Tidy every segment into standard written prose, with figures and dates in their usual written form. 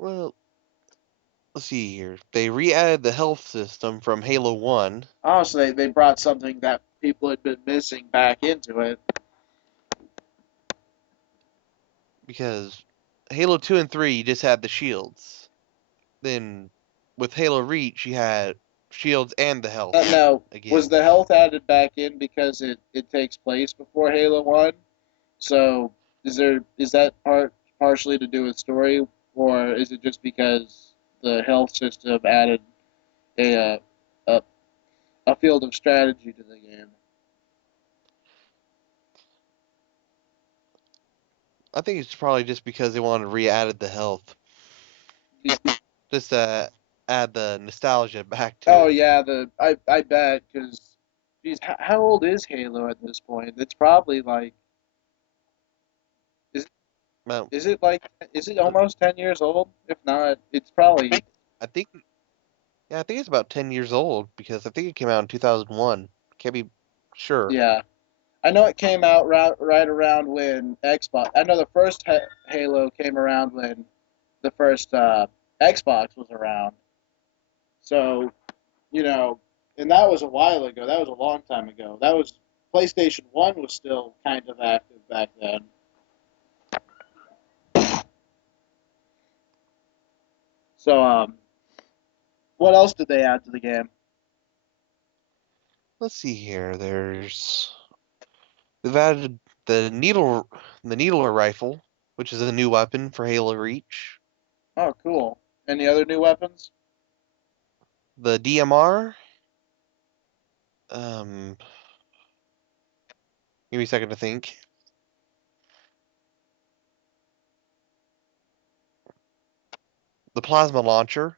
Well, let's see here. They re-added the health system from Halo 1 Honestly, they brought something that people had been missing back into it. because Halo 2 and 3 you just had the shields. Then with Halo Reach you had shields and the health Now, was again. the health added back in because it takes place before Halo One? So is that partially to do with story, or is it just because the health system added a a, a field of strategy to the game? I think it's probably just because they wanted to re-added the health. Just add the nostalgia back to Oh it. yeah, the I bet because, geez, how old is Halo at this point? It's probably like is Well, is it like is it uh, almost 10 years old? If not, it's probably I think yeah, I think it's about 10 years old because I think it came out in 2001. Can't be sure. yeah. I know it came out right around when Xbox. I know the first Halo came around when the first Xbox was around. So you know, and that was a while ago. That was a long time ago. That was PlayStation One was still kind of active back then. So what else did they add to the game? Let's see here. They've added the needler rifle, which is a new weapon for Halo Reach. Oh, cool. Any other new weapons? The DMR. Um, Give me a second to think. The plasma launcher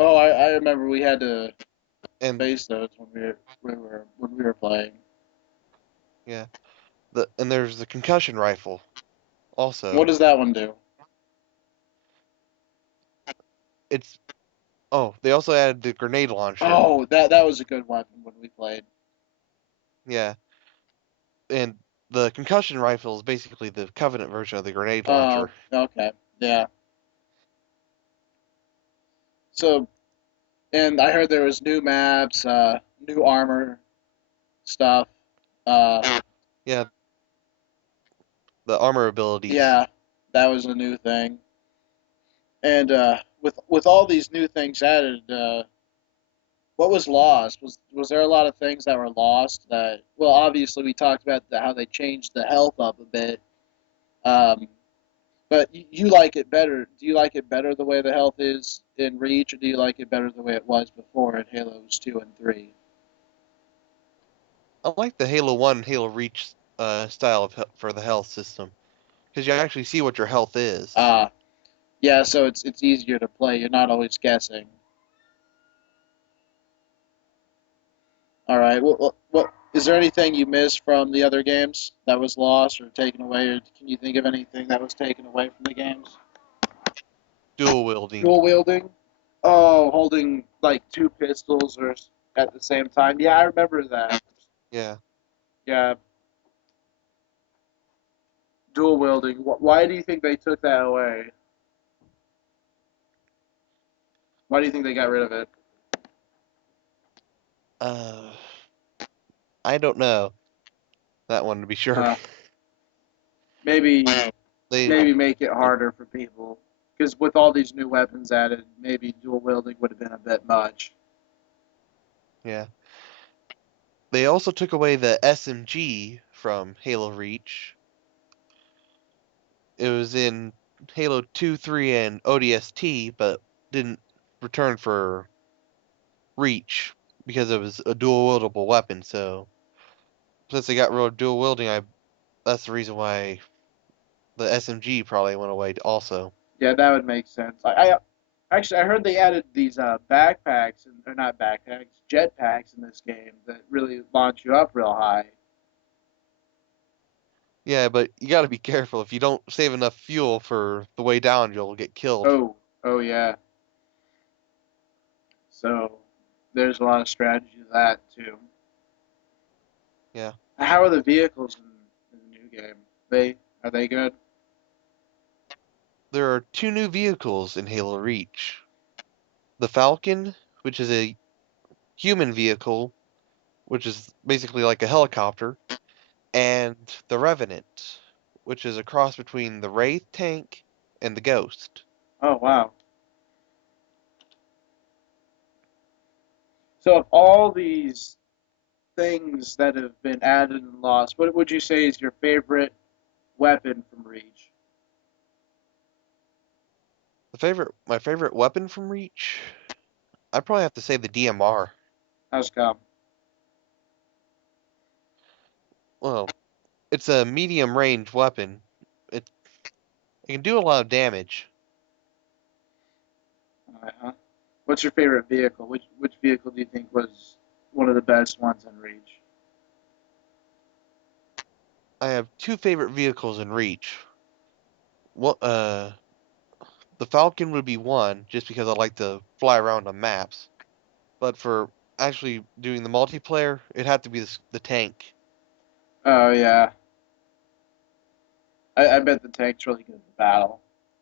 Oh, I remember we had to and face those when we were playing. yeah, and there's the concussion rifle What also. does that one do? It's oh, they also added the grenade launcher. Oh, that was a good weapon when we played. Yeah, and the concussion rifle is basically the Covenant version of the grenade Oh, launcher. okay. Yeah. So, and I heard there was new maps, new armor stuff. Uh, Yeah, the armor abilities. yeah, that was a new thing. And with all these new things added, what was lost? Was there a lot of things that were lost? That well, obviously we talked about how they changed the health up a bit. Um, but you like it better? Do you like it better the way the health is in Reach, or do you like it better the way it was before in Halos 2 and 3? I like the Halo 1 and Halo Reach style for the health system because you actually see what your health is. Uh, yeah, so it's easier to play. You're not always guessing. All right. What is there anything you missed from the other games that was lost or taken away, or can you think of anything that was taken away from the games? Dual wielding. Dual wielding. Oh, holding like two pistols or at the same time. Yeah, I remember that. Yeah. Yeah, dual wielding. Why do you think they took that away? Why do you think they got rid of it? Uh, I don't know that one to be sure. Uh, maybe They maybe make it uh, harder for people because with all these new weapons added, maybe dual wielding would have been a bit much. yeah. They also took away the SMG from Halo Reach. It was in Halo 2, 3, and ODST, but didn't return for Reach because it was a dual wieldable weapon. So since they got rid of dual wielding, I that's the reason why the SMG probably went away also. Yeah, that would make sense. I actually I heard they added these backpacks and or not backpacks, jetpacks in this game that really launch you up real high. Yeah, but you got to be careful. If you don't save enough fuel for the way down, you'll get killed. Oh yeah. So there's a lot of strategy to that too. Yeah. How are the vehicles in the new game? They are they good? there are two new vehicles in Halo Reach. The Falcon, which is a human vehicle, which is basically like a helicopter, and the Revenant, which is a cross between the Wraith tank and the Ghost. Oh wow. So of all these things that have been added and lost, what would you say is your favorite weapon from Reach? My favorite weapon from Reach, I'd probably have to say the DMR. How's come? Well, it's a medium range weapon. It, it can do a lot of damage. Uh-huh. What's your favorite vehicle? Which vehicle do you think was one of the best ones in Reach? I have two favorite vehicles in Reach. Well, the Falcon would be one, just because I like to fly around on maps. But for actually doing the multiplayer, it'd have to be the tank. Oh yeah, I bet the tank's really good in the battle.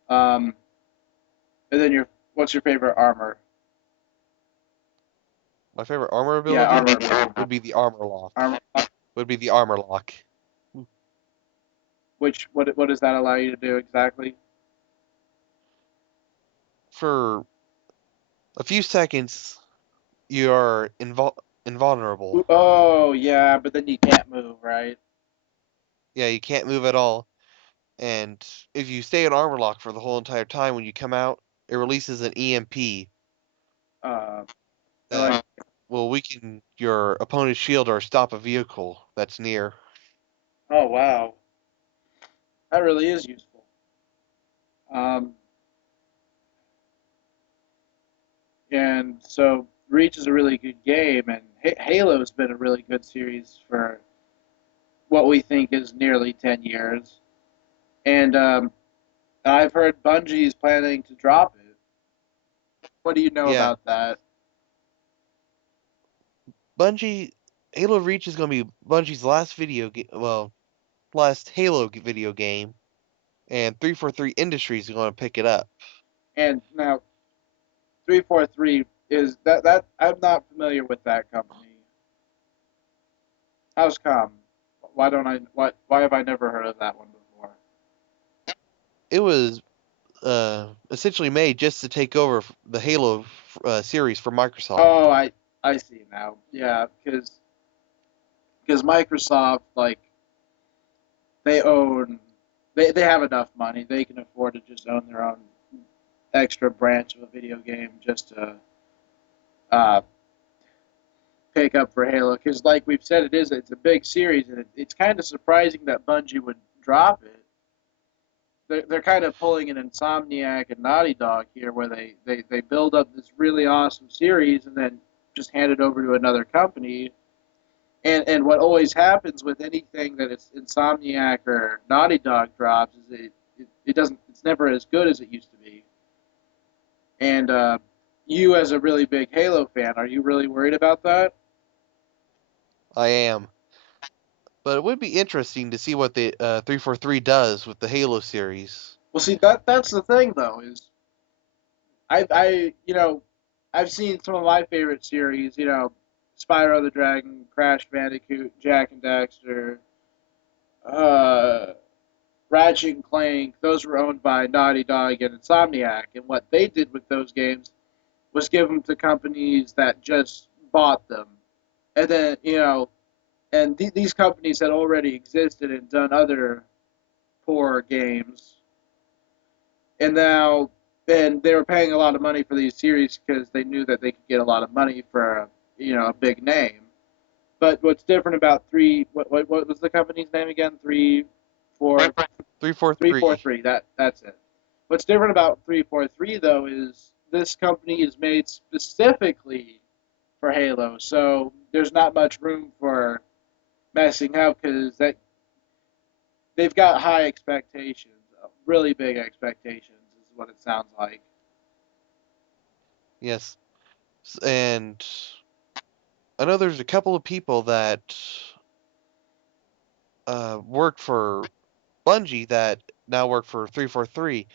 Um, and then what's your favorite armor? My favorite armor Yeah, ability armor ability. would be the armor lock. Armor. Would be the armor lock. What does that allow you to do exactly? For a few seconds, you are invulnerable. Oh yeah, but then you can't move, right? Yeah, you can't move at all. And if you stay in armor lock for the whole entire time, when you come out, it releases an EMP Uh, that like, will weaken your opponent's shield or stop a vehicle that's near. oh wow, that really is useful. Um, and so Reach is a really good game, and Halo's been a really good series for what we think is nearly 10 years. And I've heard Bungie is planning to drop it. What do you know Yeah, about that? Bungie, Halo Reach is going to be Bungie's last last Halo video game, and 343 Industries is going to pick it up. And now 343 is that I'm not familiar with that company. How's come? Why have I never heard of that one before? It was essentially made just to take over the Halo series for Microsoft. Oh, I see now. Yeah, because Microsoft like they own they have enough money. They can afford to just own their own extra branch of a video game just to uh, pick up for Halo. Because like we've said, it's a big series, and it's kind of surprising that Bungie would drop it. They're kind of pulling an Insomniac and Naughty Dog here, where they build up this really awesome series and then just hand it over to another company. And what always happens with anything that it's Insomniac or Naughty Dog drops is it doesn't it's never as good as it used to be. And you as a really big Halo fan, are you really worried about that? I am. But it would be interesting to see what the 343 does with the Halo series. Well, see that's the thing though is I I've seen some of my favorite series, Spyro the Dragon, Crash Bandicoot, Jack and Daxter, uh, Ratchet and Clank. Those were owned by Naughty Dog and Insomniac, and what they did with those games was give them to companies that just bought them, and then and these companies had already existed and done other poor games, and now and they were paying a lot of money for these series because they knew that they could get a lot of money for a big name. But what's different about what was the company's name again? Four, 343. 343. That's it. What's different about 343 though is this company is made specifically for Halo, so there's not much room for messing up because that they've got high expectations, really big expectations, is what it sounds like. Yes. And I know there's a couple of people that worked for Bungie that now work for 343.